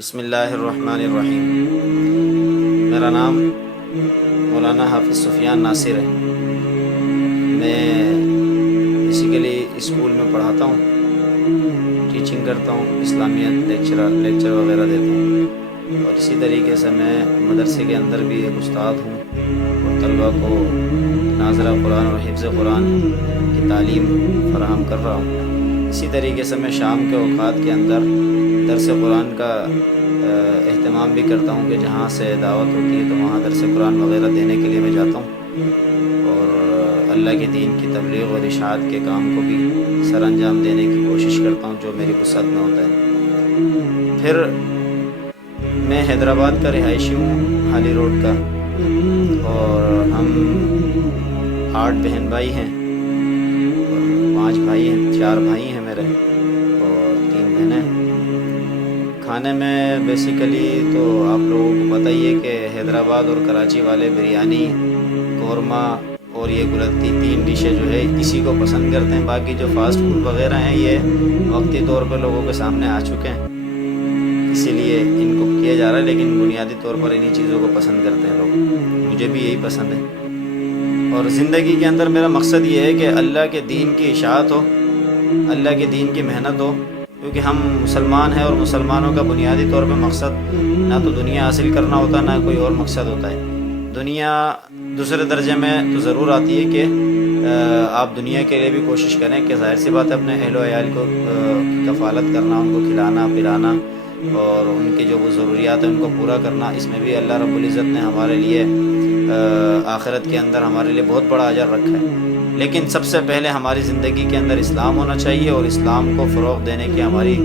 بسم اللہ الرحمن الرحیم۔ میرا نام مولانا حافظ سفیان ناصر ہے۔ میں بیسیکلی اسکول میں پڑھاتا ہوں، ٹیچنگ کرتا ہوں، اسلامیت لیکچر وغیرہ دیتا ہوں، اور اسی طریقے سے میں مدرسے کے اندر بھی ایک استاد ہوں اور طلباء کو ناظرہ قرآن اور حفظ قرآن کی تعلیم فراہم کر رہا ہوں۔ اسی طریقے سے میں شام کے اوقات کے اندر درس قرآن کا اہتمام بھی کرتا ہوں کہ جہاں سے دعوت ہوتی ہے تو وہاں درس قرآن وغیرہ دینے کے لیے میں جاتا ہوں، اور اللہ کے دین کی تبلیغ اور اشاعت کے کام کو بھی سر انجام دینے کی کوشش کرتا ہوں جو میری وسعت میں ہوتا ہے۔ پھر میں حیدرآباد کا رہائشی ہوں، حالی روڈ کا، اور ہم 8 بہن بھائی ہیں اور 5 بھائی ہیں، 4 بھائی ہیں میرے اور 3 بہنیں۔ کھانے میں بیسیکلی تو آپ لوگوں کو پتہ ہی ہے کہ حیدرآباد اور کراچی والے بریانی، قورمہ اور یہ گلتی 3 ڈشیں جو ہے اسی کو پسند کرتے ہیں۔ باقی جو فاسٹ فوڈ وغیرہ ہیں یہ وقتی طور پر لوگوں کے سامنے آ چکے ہیں، اسی لیے ان کو کیا جا رہا ہے، لیکن بنیادی طور پر انہی چیزوں کو پسند کرتے ہیں لوگ۔ مجھے بھی یہی پسند ہے، اور زندگی کے اندر میرا مقصد یہ ہے کہ اللہ کے دین کی اشاعت ہو، اللہ کے دین کی محنت ہو، کیونکہ ہم مسلمان ہیں اور مسلمانوں کا بنیادی طور پہ مقصد نہ تو دنیا حاصل کرنا ہوتا نہ کوئی اور مقصد ہوتا ہے۔ دنیا دوسرے درجے میں تو ضرور آتی ہے کہ آپ دنیا کے لیے بھی کوشش کریں کہ ظاہر سی بات ہے اپنے اہل و عیال کو کفالت کرنا، ان کو کھلانا پلانا اور ان کی جو وہ ضروریات ہیں ان کو پورا کرنا، اس میں بھی اللہ رب العزت نے ہمارے لیے آخرت کے اندر ہمارے لیے بہت بڑا اجر رکھا ہے۔ لیکن سب سے پہلے ہماری زندگی کے اندر اسلام ہونا چاہیے، اور اسلام کو فروغ دینے کی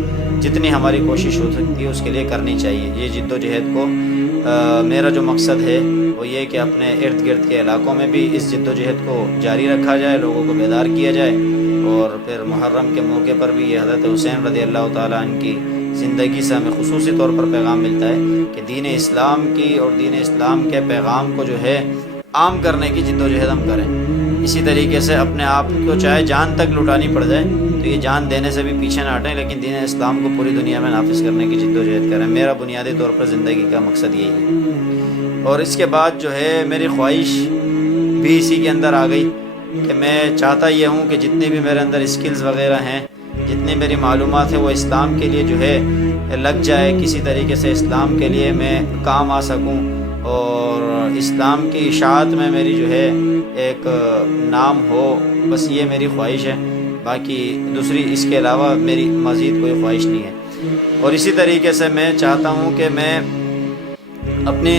جتنی ہماری کوشش ہو سکتی ہے اس کے لیے کرنی چاہیے۔ یہ جد و جہد کو میرا جو مقصد ہے وہ یہ کہ اپنے ارد گرد کے علاقوں میں بھی اس جد و جہد کو جاری رکھا جائے، لوگوں کو بیدار کیا جائے، اور پھر محرم کے موقع پر بھی یہ حضرت حسین رضی اللہ تعالیٰ عنہ کی زندگی سے ہمیں خصوصی طور پر پیغام ملتا ہے کہ دین اسلام کی اور دین اسلام کے پیغام کو جو ہے عام کرنے کی جد و جہد ہم کریں۔ اسی طریقے سے اپنے آپ کو چاہے جان تک لٹانی پڑ جائے تو یہ جان دینے سے بھی پیچھے نہ ہٹیں، لیکن دین اسلام کو پوری دنیا میں نافذ کرنے کی جد و جہد کریں۔ میرا بنیادی طور پر زندگی کا مقصد یہی ہے، اور اس کے بعد جو ہے میری خواہش بھی اسی کے اندر آ گئی کہ میں چاہتا یہ ہوں کہ جتنی بھی میرے اندر اسکلز وغیرہ ہیں، جتنی میری معلومات ہیں، وہ اسلام کے لیے جو ہے لگ جائے، کسی طریقے سے اسلام کے لیے میں کام آ سکوں، اور اسلام کی اشاعت میں میری جو ہے ایک نام ہو۔ بس یہ میری خواہش ہے، باقی دوسری اس کے علاوہ میری مزید کوئی خواہش نہیں ہے۔ اور اسی طریقے سے میں چاہتا ہوں کہ میں اپنے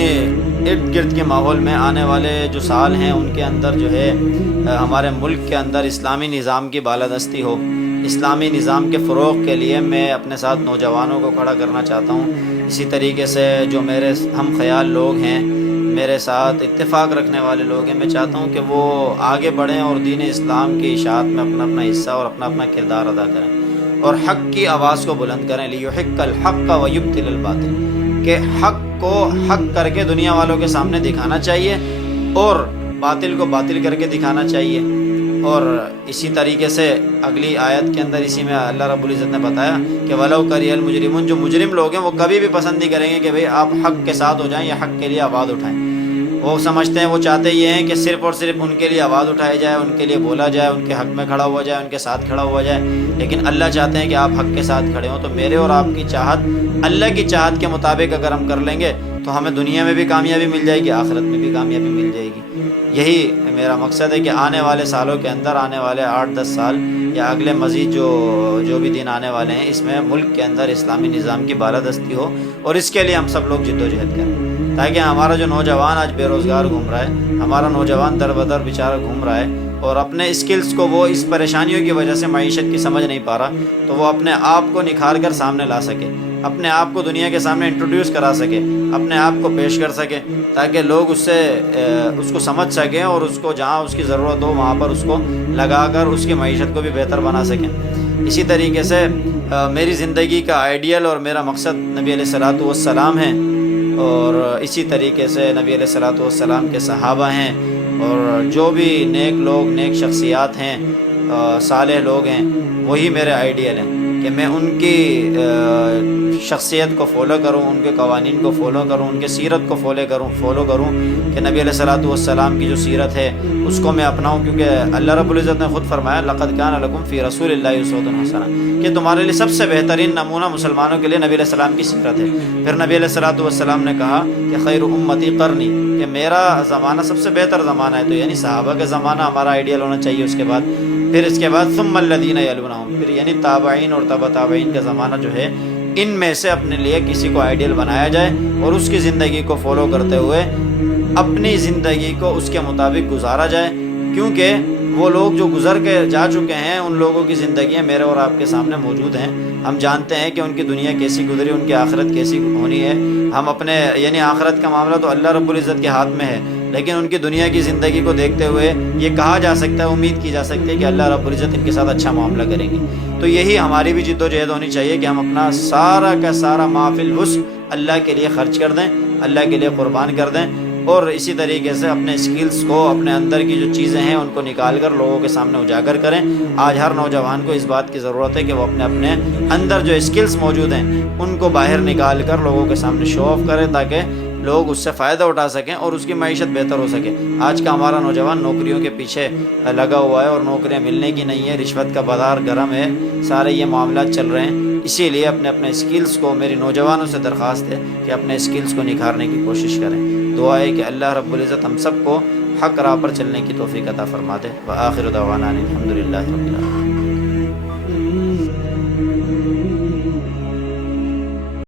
ارد گرد کے ماحول میں آنے والے جو سال ہیں ان کے اندر جو ہے ہمارے ملک کے اندر اسلامی نظام کی بالادستی ہو۔ اسلامی نظام کے فروغ کے لیے میں اپنے ساتھ نوجوانوں کو کھڑا کرنا چاہتا ہوں۔ اسی طریقے سے جو میرے ہم خیال لوگ ہیں، میرے ساتھ اتفاق رکھنے والے لوگ ہیں، میں چاہتا ہوں کہ وہ آگے بڑھیں اور دین اسلام کی اشاعت میں اپنا اپنا حصہ اور اپنا اپنا کردار ادا کریں، اور حق کی آواز کو بلند کریں۔ لِيُحِقَّ الْحَقَّ وَيُبْطِلَ الْبَاطِلَ، کہ حق کو حق کر کے دنیا والوں کے سامنے دکھانا چاہیے اور باطل کو باطل کر کے دکھانا چاہیے۔ اور اسی طریقے سے اگلی آیت کے اندر اسی میں اللہ رب العزت نے بتایا کہ وَلَوْ كَرِهَ الْمُجْرِمُونَ، جو مجرم لوگ ہیں وہ کبھی بھی پسند نہیں کریں گے کہ بھئی آپ حق کے ساتھ ہو جائیں یا حق کے لیے آواز اٹھائیں۔ وہ سمجھتے ہیں، وہ چاہتے یہ ہیں کہ صرف اور صرف ان کے لیے آواز اٹھائی جائے، ان کے لیے بولا جائے، ان کے حق میں کھڑا ہوا جائے، ان کے ساتھ کھڑا ہوا جائے، لیکن اللہ چاہتے ہیں کہ آپ حق کے ساتھ کھڑے ہوں۔ تو میرے اور آپ کی چاہت اللہ کی چاہت کے مطابق اگر ہم کر لیں گے تو ہمیں دنیا میں بھی کامیابی مل جائے گی، آخرت میں بھی کامیابی مل جائے گی۔ یہی میرا مقصد ہے کہ آنے والے سالوں کے اندر، آنے والے 8-10 سال یا اگلے مزید جو بھی دن آنے والے ہیں، اس میں ملک کے اندر اسلامی نظام کی بالادستی ہو، اور اس کے لیے ہم سب لوگ جد و جہد کریں، تاکہ ہمارا جو نوجوان آج بے روزگار گھوم رہا ہے، ہمارا نوجوان در بدر بیچارہ گھوم رہا ہے، اور اپنے اسکلز کو وہ اس پریشانیوں کی وجہ سے معیشت کی سمجھ نہیں پا رہا، تو وہ اپنے آپ کو نکھار کر سامنے لا سکے، اپنے آپ کو دنیا کے سامنے انٹروڈیوس کرا سکے، اپنے آپ کو پیش کر سکے، تاکہ لوگ اس کو سمجھ سکیں، اور اس کو جہاں اس کی ضرورت ہو وہاں پر اس کو لگا کر اس کی معیشت کو بھی بہتر بنا سکیں۔ اسی طریقے سے میری زندگی کا آئیڈیل اور میرا مقصد نبی علیہ الصلوۃ والسلام ہیں، اور اسی طریقے سے نبی علیہ الصلوۃ والسلام کے صحابہ ہیں، اور جو بھی نیک لوگ، نیک شخصیات ہیں، صالح لوگ ہیں، وہی میرے آئیڈیل ہیں کہ میں ان کی شخصیت کو فالو کروں، ان کے قوانین کو فالو کروں، ان کے سیرت کو فالو کروں کہ نبی علیہ السلام کی جو سیرت ہے اس کو میں اپناؤں، کیونکہ اللہ رب العزت نے خود فرمایا لقد کان لکم فی رسول اللہ اسوۃ حسنہ، کہ تمہارے لیے سب سے بہترین نمونہ مسلمانوں کے لیے نبی علیہ السلام کی سیرت ہے۔ پھر نبی علیہ السلام نے کہا کہ خیر امتی قرنی، کہ میرا زمانہ سب سے بہتر زمانہ ہے، تو یعنی صحابہ کا زمانہ ہمارا آئیڈیل ہونا چاہیے۔ اس کے بعد ثم الذین یلونہم، پھر یعنی تابعین اور تبع تابعین کا زمانہ جو ہے، ان میں سے اپنے لیے کسی کو آئیڈیل بنایا جائے اور اس کی زندگی کو فالو کرتے ہوئے اپنی زندگی کو اس کے مطابق گزارا جائے، کیونکہ وہ لوگ جو گزر کے جا چکے ہیں ان لوگوں کی زندگیاں میرے اور آپ کے سامنے موجود ہیں۔ ہم جانتے ہیں کہ ان کی دنیا کیسی گزری، ان کی آخرت کیسی ہونی ہے۔ ہم اپنے یعنی آخرت کا معاملہ تو اللہ رب العزت کے ہاتھ میں ہے، لیکن ان کی دنیا کی زندگی کو دیکھتے ہوئے یہ کہا جا سکتا ہے، امید کی جا سکتی ہے کہ اللہ رب العزت ان کے ساتھ اچھا معاملہ کریں گے۔ تو یہی ہماری بھی جد و جہد ہونی چاہیے کہ ہم اپنا سارا کا سارا ما فی الوسع اللہ کے لیے خرچ کر دیں، اللہ کے لیے قربان کر دیں، اور اسی طریقے سے اپنے سکلز کو، اپنے اندر کی جو چیزیں ہیں ان کو نکال کر لوگوں کے سامنے اجاگر کریں۔ آج ہر نوجوان کو اس بات کی ضرورت ہے کہ وہ اپنے اندر جو سکلز موجود ہیں ان کو باہر نکال کر لوگوں کے سامنے شو آف کریں، تاکہ لوگ اس سے فائدہ اٹھا سکیں اور اس کی معیشت بہتر ہو سکے۔ آج کا ہمارا نوجوان نوکریوں کے پیچھے لگا ہوا ہے اور نوکریاں ملنے کی نہیں ہے، رشوت کا بازار گرم ہے، سارے یہ معاملات چل رہے ہیں۔ اسی لیے اپنے سکلز کو، میری نوجوانوں سے درخواست ہے کہ اپنے سکلز کو نکھارنے کی کوشش کریں۔ دعا ہے کہ اللہ رب العزت ہم سب کو حق راہ پر چلنے کی توفیق عطا فرما دے۔ وآخر دعوانا الحمدللہ رب العالمین۔